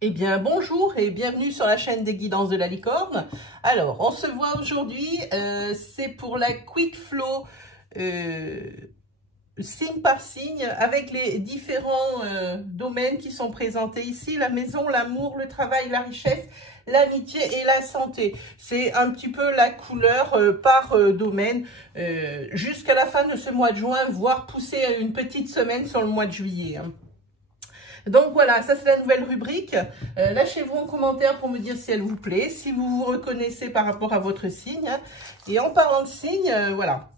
Eh bien, bonjour et bienvenue sur la chaîne des guidances de la licorne. Alors, on se voit aujourd'hui, c'est pour la Quick Flow signe par signe avec les différents domaines qui sont présentés ici. La maison, l'amour, le travail, la richesse, l'amitié et la santé. C'est un petit peu la couleur par domaine jusqu'à la fin de ce mois de juin, voire pousser une petite semaine sur le mois de juillet. Hein. Donc voilà, ça c'est la nouvelle rubrique. Lâchez-vous en commentaire pour me dire si elle vous plaît, si vous vous reconnaissez par rapport à votre signe. Et en parlant de signe, voilà.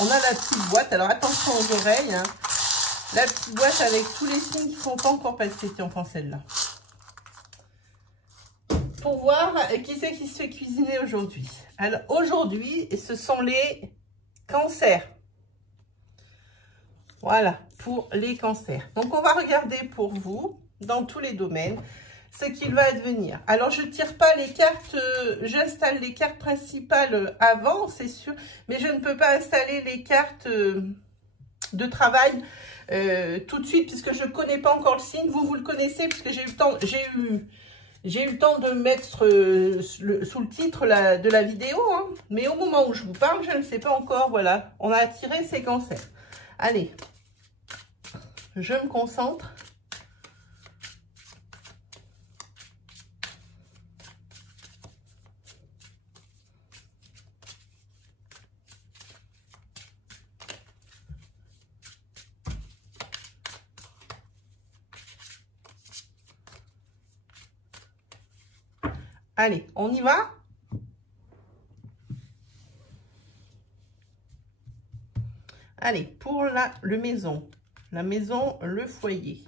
On a la petite boîte. Alors attention aux oreilles. Hein. La petite boîte avec tous les signes qui ne sont pas encore passés. Tiens, on prend celle-là. Pour voir qui c'est qui se fait cuisiner aujourd'hui. Alors aujourd'hui, ce sont les cancers. Voilà, pour les cancers. Donc, on va regarder pour vous, dans tous les domaines, ce qu'il va advenir. Alors, je ne tire pas les cartes, j'installe les cartes principales avant, c'est sûr, mais je ne peux pas installer les cartes de travail tout de suite, puisque je ne connais pas encore le signe. Vous le connaissez, puisque j'ai eu le temps, j'ai eu le temps de mettre sous le titre de la vidéo, hein. Mais au moment où je vous parle, je ne sais pas encore, voilà, on a tiré ces cancers. Allez, je me concentre. Allez, on y va? Allez, pour la maison, le foyer.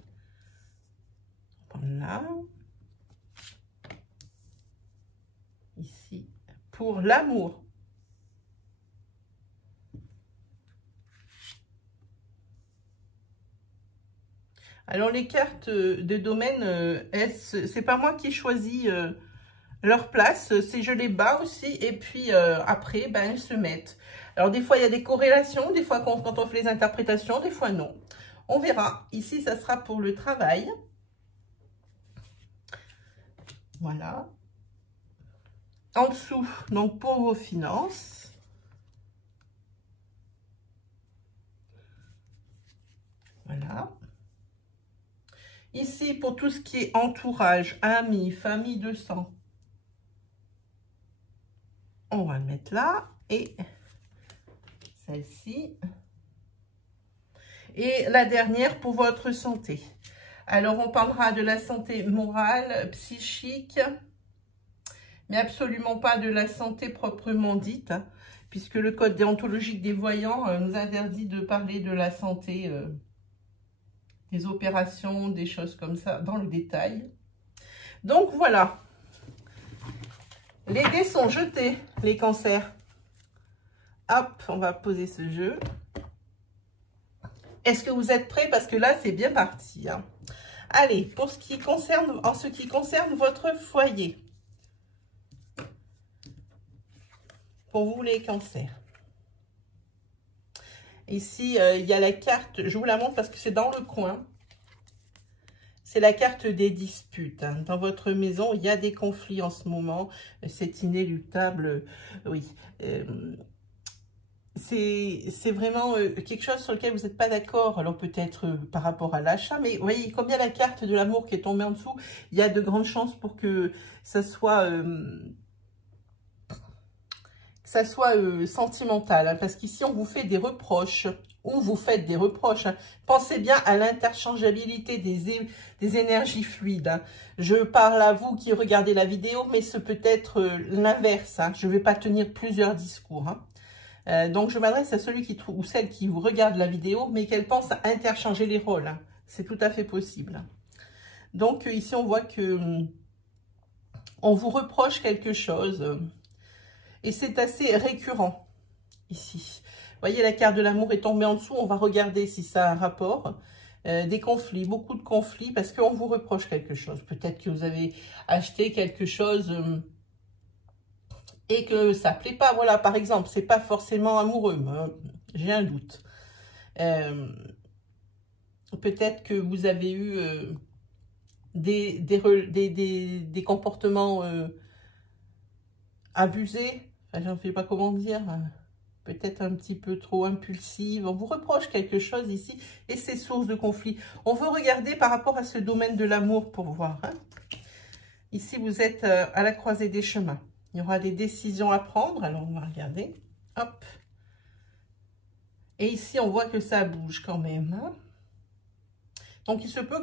Voilà. Ici, pour l'amour. Alors, les cartes de domaine, c'est pas moi qui ai choisi leur place, c'est je les bats aussi, et puis après, ben, elles se mettent. Alors, des fois, il y a des corrélations, des fois, quand on fait les interprétations, des fois, non. On verra. Ici, ça sera pour le travail. Voilà. En dessous, donc, pour vos finances. Voilà. Ici, pour tout ce qui est entourage, amis, famille de sang. On va le mettre là. Et celle-ci. Et la dernière pour votre santé. Alors, on parlera de la santé morale, psychique, mais absolument pas de la santé proprement dite, hein, puisque le code déontologique des voyants nous interdit de parler de la santé, des opérations, des choses comme ça, dans le détail. Donc, voilà. Les dés sont jetés, les cancers. Hop, on va poser ce jeu. Est-ce que vous êtes prêts? Parce que là, c'est bien parti. Hein. Allez, pour ce qui concerne, en ce qui concerne votre foyer. Pour vous, les cancers. Ici, il y a la carte, je vous la montre parce que c'est dans le coin. C'est la carte des disputes. Hein. Dans votre maison, il y a des conflits en ce moment. C'est inéluctable, oui. C'est vraiment quelque chose sur lequel vous n'êtes pas d'accord. Alors peut-être par rapport à l'achat, mais vous voyez, comme il y a la carte de l'amour qui est tombée en dessous, il y a de grandes chances pour que ça soit sentimental. Hein, parce qu'ici, on vous fait des reproches. Ou vous faites des reproches. Hein. Pensez bien à l'interchangeabilité des énergies fluides. Hein. Je parle à vous qui regardez la vidéo, mais ce peut être l'inverse. Hein. Je ne vais pas tenir plusieurs discours. Hein. Donc, je m'adresse à celui qui ou celle qui vous regarde la vidéo, mais qu'elle pense à interchanger les rôles. Hein. C'est tout à fait possible. Donc, ici, on voit que on vous reproche quelque chose. Et c'est assez récurrent, ici. Vous voyez, la carte de l'amour est tombée en dessous. On va regarder si ça a un rapport. Des conflits, beaucoup de conflits, parce qu'on vous reproche quelque chose. Peut-être que vous avez acheté quelque chose... et que ça ne plaît pas. Voilà, par exemple, c'est pas forcément amoureux, j'ai un doute. Peut-être que vous avez eu des comportements abusés, enfin, je ne sais pas comment dire, peut-être un petit peu trop impulsive. On vous reproche quelque chose ici et c'est source de conflit. On veut regarder par rapport à ce domaine de l'amour pour voir. Hein. Ici, vous êtes à la croisée des chemins. Il y aura des décisions à prendre. Alors, on va regarder. Hop. Et ici, on voit que ça bouge quand même. Hein. Donc, il se peut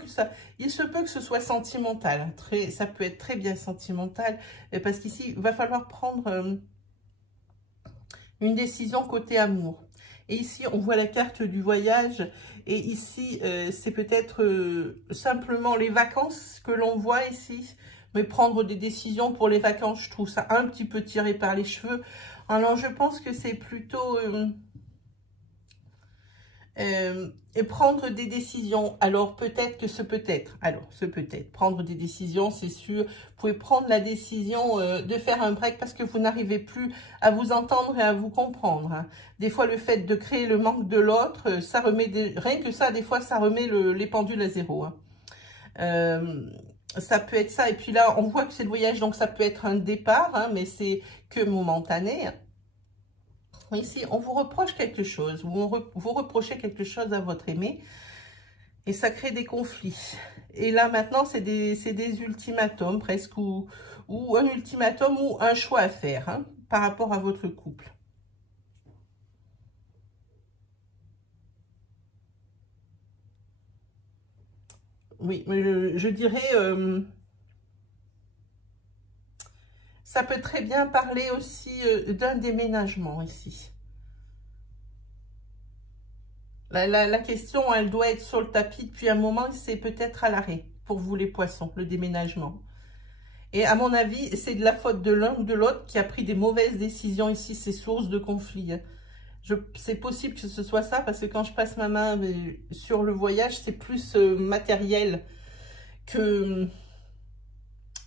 que ce soit sentimental. Hein. Ça peut être très bien sentimental. Parce qu'ici, il va falloir prendre une décision côté amour. Et ici, on voit la carte du voyage. Et ici, c'est peut-être simplement les vacances que l'on voit ici. Mais prendre des décisions pour les vacances, je trouve ça un petit peu tiré par les cheveux. Alors, je pense que c'est plutôt... et prendre des décisions. Alors, peut-être que ce peut-être. Alors, ce peut-être. Prendre des décisions, c'est sûr. Vous pouvez prendre la décision de faire un break parce que vous n'arrivez plus à vous entendre et à vous comprendre. Hein. Des fois, le fait de créer le manque de l'autre, ça remet... Rien que ça, des fois, ça remet les pendules à zéro. Hein. Ça peut être ça. Et puis là, on voit que c'est le voyage, donc ça peut être un départ, hein, mais c'est que momentané. Ici, on vous reproche quelque chose, vous reprochez quelque chose à votre aimé et ça crée des conflits. Et là, maintenant, c'est des ultimatums presque, ou un ultimatum ou un choix à faire hein, par rapport à votre couple. Oui, je dirais... ça peut très bien parler aussi d'un déménagement ici. La question, elle doit être sur le tapis depuis un moment, c'est peut-être à l'arrêt pour vous les poissons, le déménagement. Et à mon avis, c'est de la faute de l'un ou de l'autre qui a pris des mauvaises décisions ici, c'est source de conflit. C'est possible que ce soit ça, parce que quand je passe ma main sur le voyage, c'est plus matériel que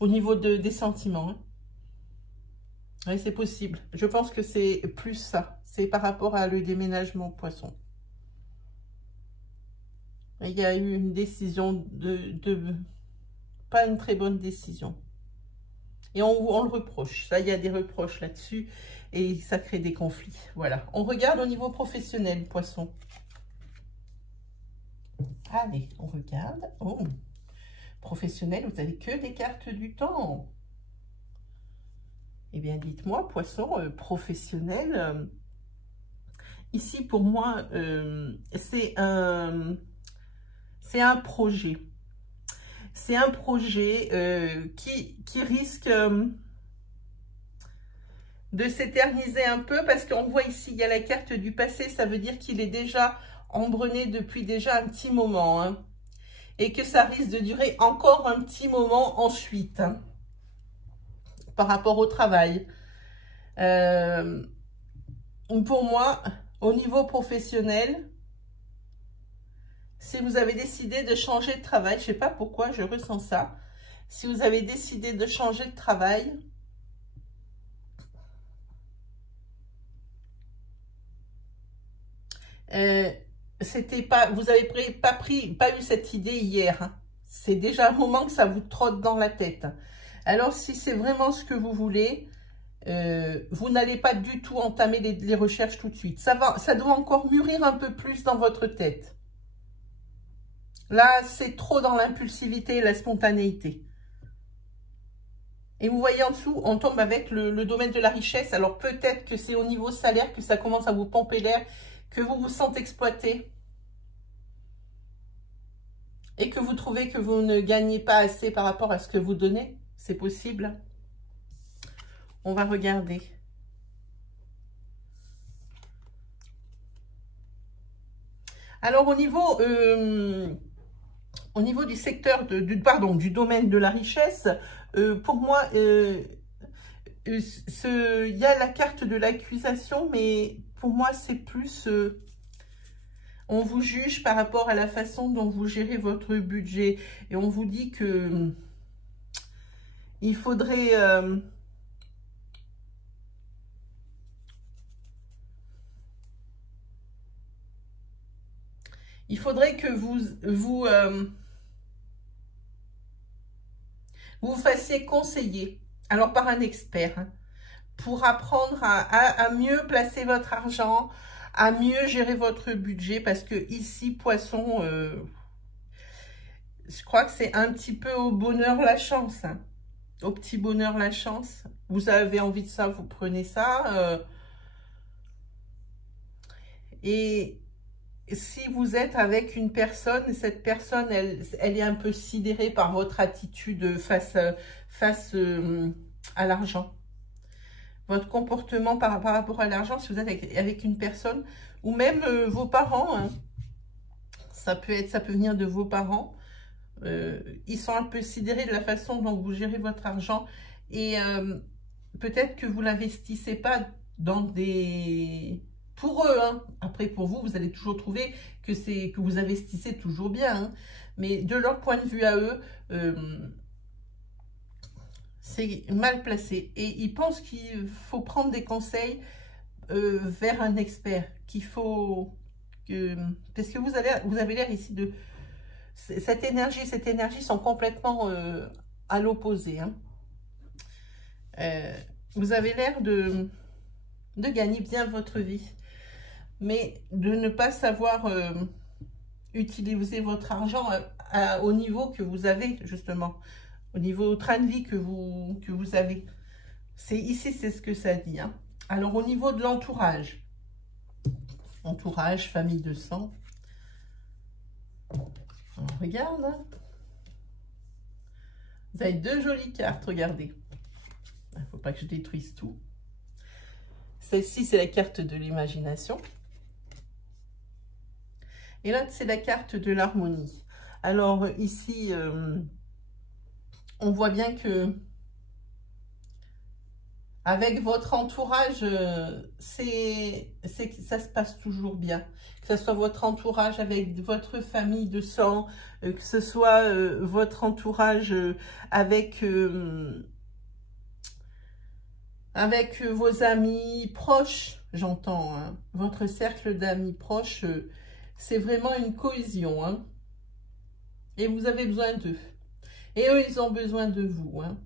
au niveau des sentiments. Hein. Oui, c'est possible. Je pense que c'est plus ça. C'est par rapport à le déménagement poisson. Il y a eu une décision pas une très bonne décision. Et on le reproche. Ça, il y a des reproches là-dessus. Et ça crée des conflits. Voilà. On regarde au niveau professionnel, poisson. Allez, on regarde. Oh. Professionnel, vous avez que des cartes du temps. Eh bien, dites-moi, poisson, professionnel, ici, pour moi, c'est un projet. C'est un projet qui risque de s'éterniser un peu parce qu'on voit ici, il y a la carte du passé. Ça veut dire qu'il est déjà embrené depuis déjà un petit moment. Hein, et que ça risque de durer encore un petit moment ensuite. Hein, par rapport au travail. Pour moi, au niveau professionnel, si vous avez décidé de changer de travail, je ne sais pas pourquoi je ressens ça, si vous avez décidé de changer de travail, vous n'avez pas eu cette idée hier. Hein. C'est déjà un moment que ça vous trotte dans la tête. Alors, si c'est vraiment ce que vous voulez, vous n'allez pas du tout entamer les recherches tout de suite. Ça doit encore mûrir un peu plus dans votre tête. Là, c'est trop dans l'impulsivité et la spontanéité. Et vous voyez en dessous, on tombe avec le domaine de la richesse. Alors peut-être que c'est au niveau salaire que ça commence à vous pomper l'air, que vous vous sentez exploité. Et que vous trouvez que vous ne gagnez pas assez par rapport à ce que vous donnez. C'est possible. On va regarder. Alors au niveau du secteur, du domaine de la richesse, pour moi, il y a la carte de l'accusation, mais pour moi, c'est plus... on vous juge par rapport à la façon dont vous gérez votre budget. Et on vous dit que il faudrait... il faudrait que vous vous vous fassiez conseiller, alors par un expert, hein, pour apprendre à mieux placer votre argent, à mieux gérer votre budget, parce que ici, Poisson, je crois que c'est un petit peu au bonheur la chance, hein. Au petit bonheur la chance. Vous avez envie de ça, vous prenez ça. Et si vous êtes avec une personne, cette personne, elle est un peu sidérée par votre attitude face à l'argent. Votre comportement par rapport à l'argent, si vous êtes avec une personne, ou même vos parents, hein, ça peut venir de vos parents. Ils sont un peu sidérés de la façon dont vous gérez votre argent, et peut-être que vous l'investissez pas dans des... Pour eux, hein. Après pour vous, vous allez toujours trouver que vous investissez toujours bien, hein. Mais de leur point de vue à eux, c'est mal placé. Et ils pensent qu'il faut prendre des conseils vers un expert, qu'il faut... parce que vous avez l'air ici de... Cette énergie sont complètement à l'opposé, hein. Vous avez l'air de gagner bien votre vie, mais de ne pas savoir utiliser votre argent au niveau que vous avez, justement, au niveau train de vie que vous avez. Ici, c'est ce que ça dit, hein. Alors, au niveau de l'entourage, famille de sang, on regarde, hein. Vous avez deux jolies cartes, regardez. Il ne faut pas que je détruise tout. Celle-ci, c'est la carte de l'imagination. Et là, c'est la carte de l'harmonie. Alors, ici, on voit bien que avec votre entourage, ça se passe toujours bien. Que ce soit votre entourage avec votre famille de sang, que ce soit votre entourage avec vos amis proches, j'entends, hein. Votre cercle d'amis proches, c'est vraiment une cohésion, hein. Et vous avez besoin d'eux. Et eux, ils ont besoin de vous, hein.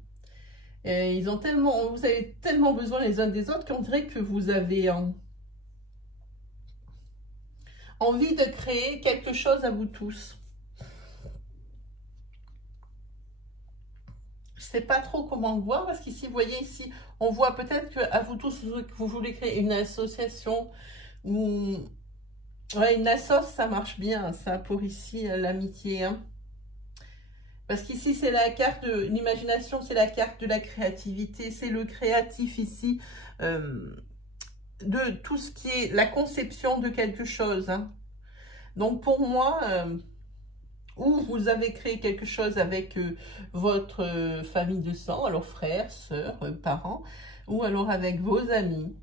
Et vous avez tellement besoin les uns des autres qu'on dirait que vous avez envie de créer quelque chose à vous tous. Je ne sais pas trop comment le voir, parce qu'ici, vous voyez, ici, on voit peut-être qu'à vous tous, que vous voulez créer une association ou... Ouais, une assoce, ça marche bien, ça, pour ici, l'amitié, hein. Parce qu'ici, c'est la carte de l'imagination, c'est la carte de la créativité, c'est le créatif ici, de tout ce qui est la conception de quelque chose, hein. Donc, pour moi, ou vous avez créé quelque chose avec votre famille de sang, alors frères, sœurs, parents, ou alors avec vos amis.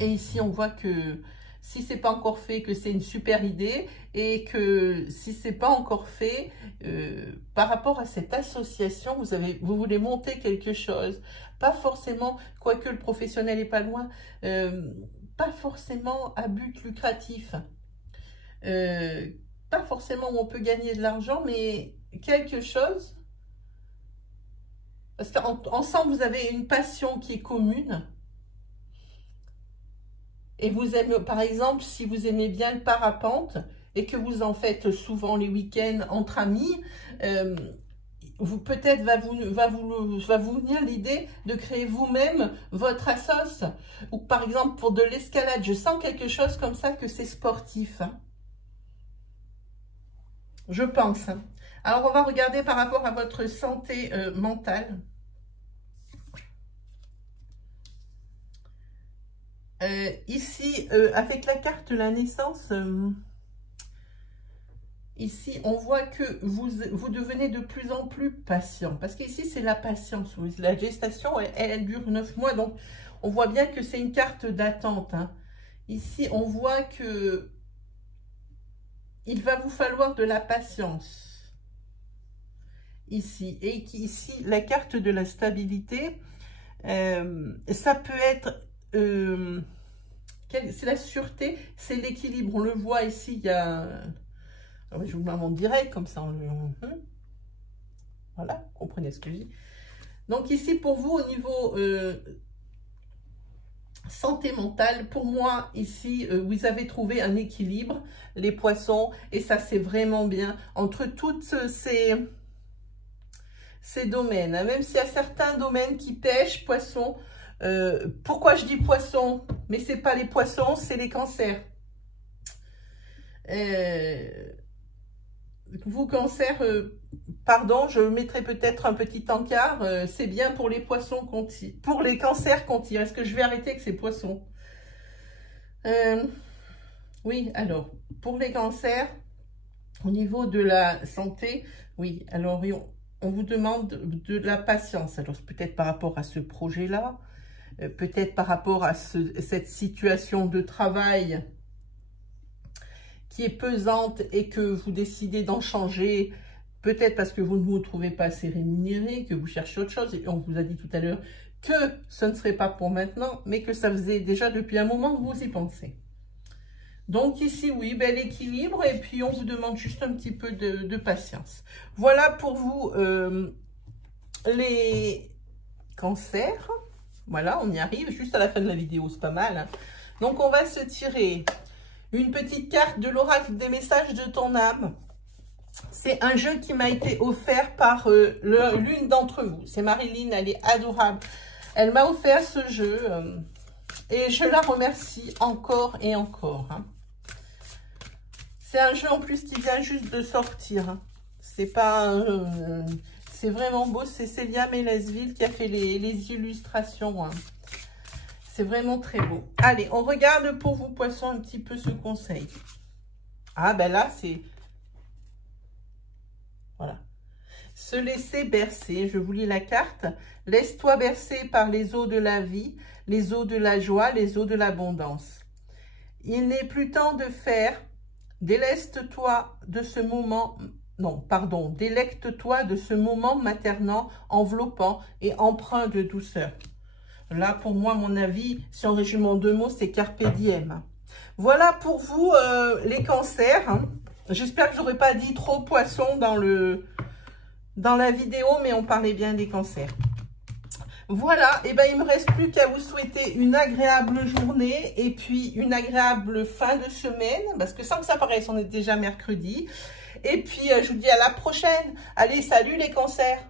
Et ici, on voit que si c'est pas encore fait, que c'est une super idée, et que si c'est pas encore fait, par rapport à cette association, vous voulez monter quelque chose, pas forcément, quoique le professionnel est pas loin, pas forcément à but lucratif, pas forcément où on peut gagner de l'argent, mais quelque chose, parce qu'ensemble vous avez une passion qui est commune. Et vous aimez, par exemple, si vous aimez bien le parapente et que vous en faites souvent les week-ends entre amis, peut-être va vous venir l'idée de créer vous-même votre assoce. Ou par exemple, pour de l'escalade, je sens quelque chose comme ça, que c'est sportif, hein. Je pense. Alors, on va regarder par rapport à votre santé mentale. Ici, avec la carte de la naissance, ici, on voit que vous devenez de plus en plus patient. Parce qu'ici, c'est la patience. La gestation, elle dure 9 mois. Donc, on voit bien que c'est une carte d'attente, hein. Ici, on voit que il va vous falloir de la patience. Ici. Et ici, la carte de la stabilité, ça peut être... c'est la sûreté, c'est l'équilibre. On le voit ici, il y a... Alors, je vous le montre direct, comme ça. Voilà, comprenez ce que je dis. Donc ici, pour vous, au niveau santé mentale, pour moi, ici, vous avez trouvé un équilibre, les poissons, et ça, c'est vraiment bien, entre toutes ces domaines. Hein. Même s'il y a certains domaines qui pêchent, poissons, pourquoi je dis poissons? Mais ce n'est pas les poissons, c'est les cancers. Vous, cancer, pardon, je mettrai peut-être un petit encart, c'est bien pour les poissons qu'on tire, pour les cancers qu'on tire. Est-ce que je vais arrêter avec ces poissons? Oui, alors, pour les cancers, au niveau de la santé, oui, alors on vous demande de la patience. Alors, peut-être par rapport à ce projet-là, peut-être par rapport à cette situation de travail qui est pesante et que vous décidez d'en changer, peut-être parce que vous ne vous trouvez pas assez rémunéré, que vous cherchez autre chose. Et on vous a dit tout à l'heure que ce ne serait pas pour maintenant, mais que ça faisait déjà depuis un moment que vous y pensez. Donc ici, oui, ben, l'équilibre, et puis on vous demande juste un petit peu de patience. Voilà pour vous les cancers. Voilà, on y arrive juste à la fin de la vidéo, c'est pas mal. Hein. Donc on va se tirer une petite carte de l'oracle des messages de ton âme. C'est un jeu qui m'a été offert par l'une d'entre vous. C'est Marilyn, elle est adorable. Elle m'a offert ce jeu et je la remercie encore et encore. Hein. C'est un jeu en plus qui vient juste de sortir. Hein. C'est pas... c'est vraiment beau. C'est Célia Mélesville qui a fait les illustrations. Hein. C'est vraiment très beau. Allez, on regarde pour vous, poissons, un petit peu ce conseil. Ah, ben là, c'est... Voilà. Se laisser bercer. Je vous lis la carte. Laisse-toi bercer par les eaux de la vie, les eaux de la joie, les eaux de l'abondance. Il n'est plus temps de faire. Déleste-toi de ce moment... Non, pardon. Délecte-toi de ce moment maternant, enveloppant et empreint de douceur. Là, pour moi, mon avis, si on résume en 2 mots, c'est carpe diem. Voilà pour vous les cancers. Hein. J'espère que je n'aurai pas dit trop poisson dans la vidéo, mais on parlait bien des cancers. Voilà, et ben il ne me reste plus qu'à vous souhaiter une agréable journée et puis une agréable fin de semaine, parce que sans que ça paraisse, on est déjà mercredi. Et puis, je vous dis à la prochaine. Allez, salut les cancers!